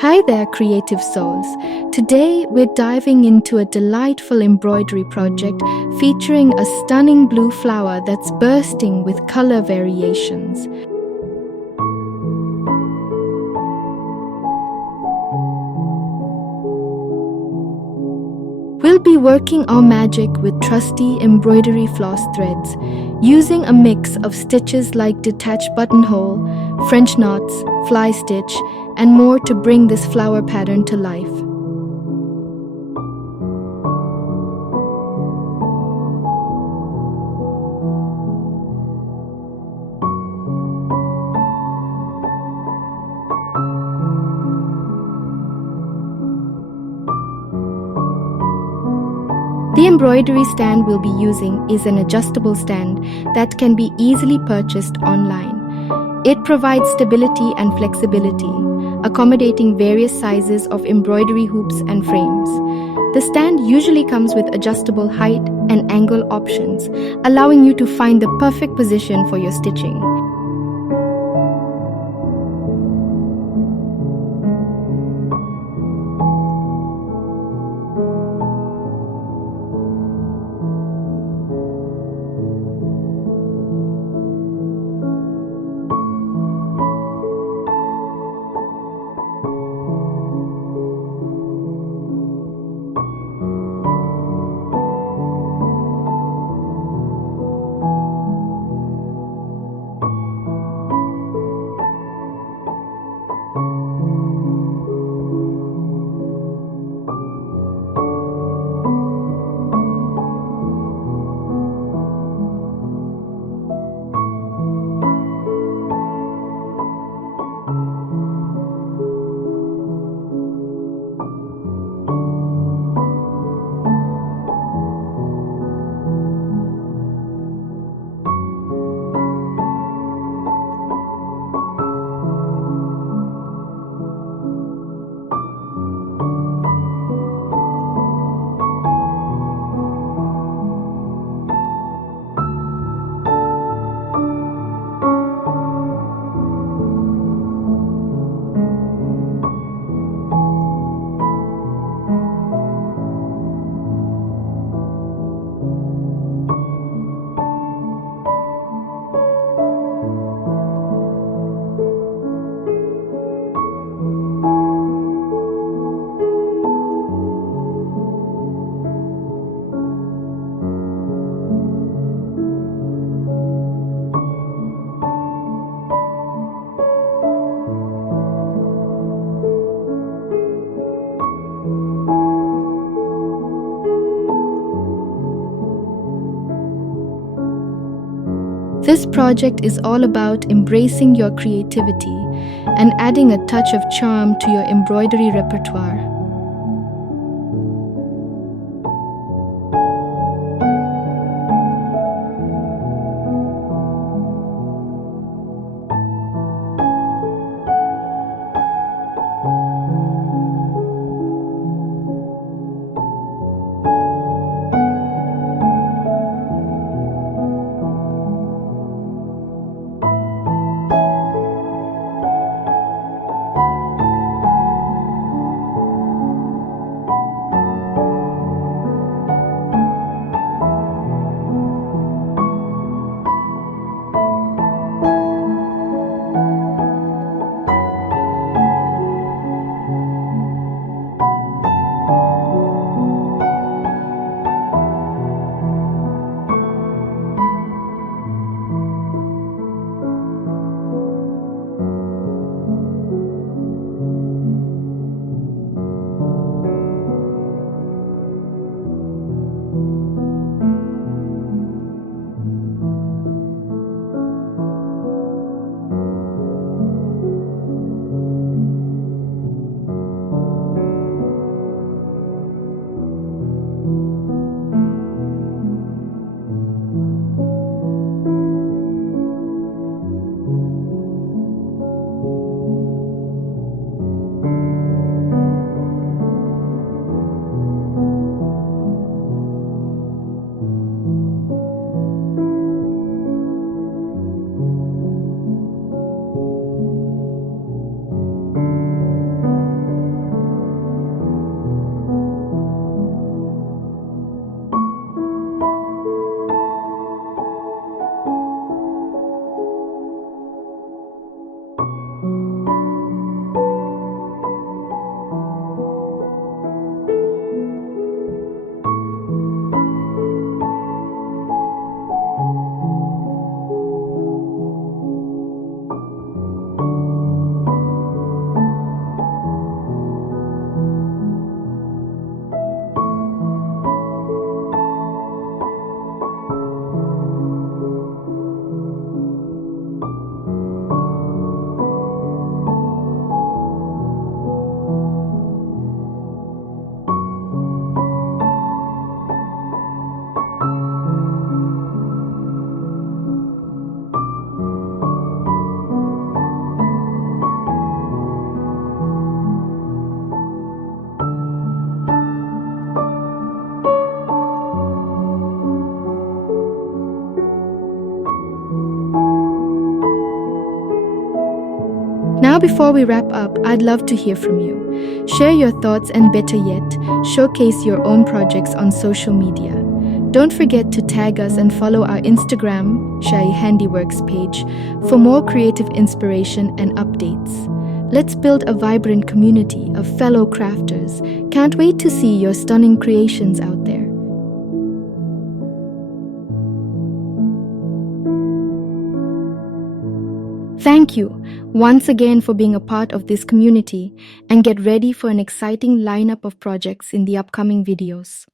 Hi there, creative souls. Today we're diving into a delightful embroidery project featuring a stunning blue flower that's bursting with color variations. We'll be working our magic with trusty embroidery floss threads, using a mix of stitches like detached buttonhole, French knots, fly stitch, and more to bring this flower pattern to life. The embroidery stand we'll be using is an adjustable stand that can be easily purchased online. It provides stability and flexibility, accommodating various sizes of embroidery hoops and frames. The stand usually comes with adjustable height and angle options, allowing you to find the perfect position for your stitching. This project is all about embracing your creativity and adding a touch of charm to your embroidery repertoire. Now, before we wrap up, I'd love to hear from you. Share your thoughts and, better yet, showcase your own projects on social media. Don't forget to tag us and follow our Instagram, HandiWorks page for more creative inspiration and updates. Let's build a vibrant community of fellow crafters. Can't wait to see your stunning creations out there. Thank you once again for being a part of this community, and get ready for an exciting lineup of projects in the upcoming videos.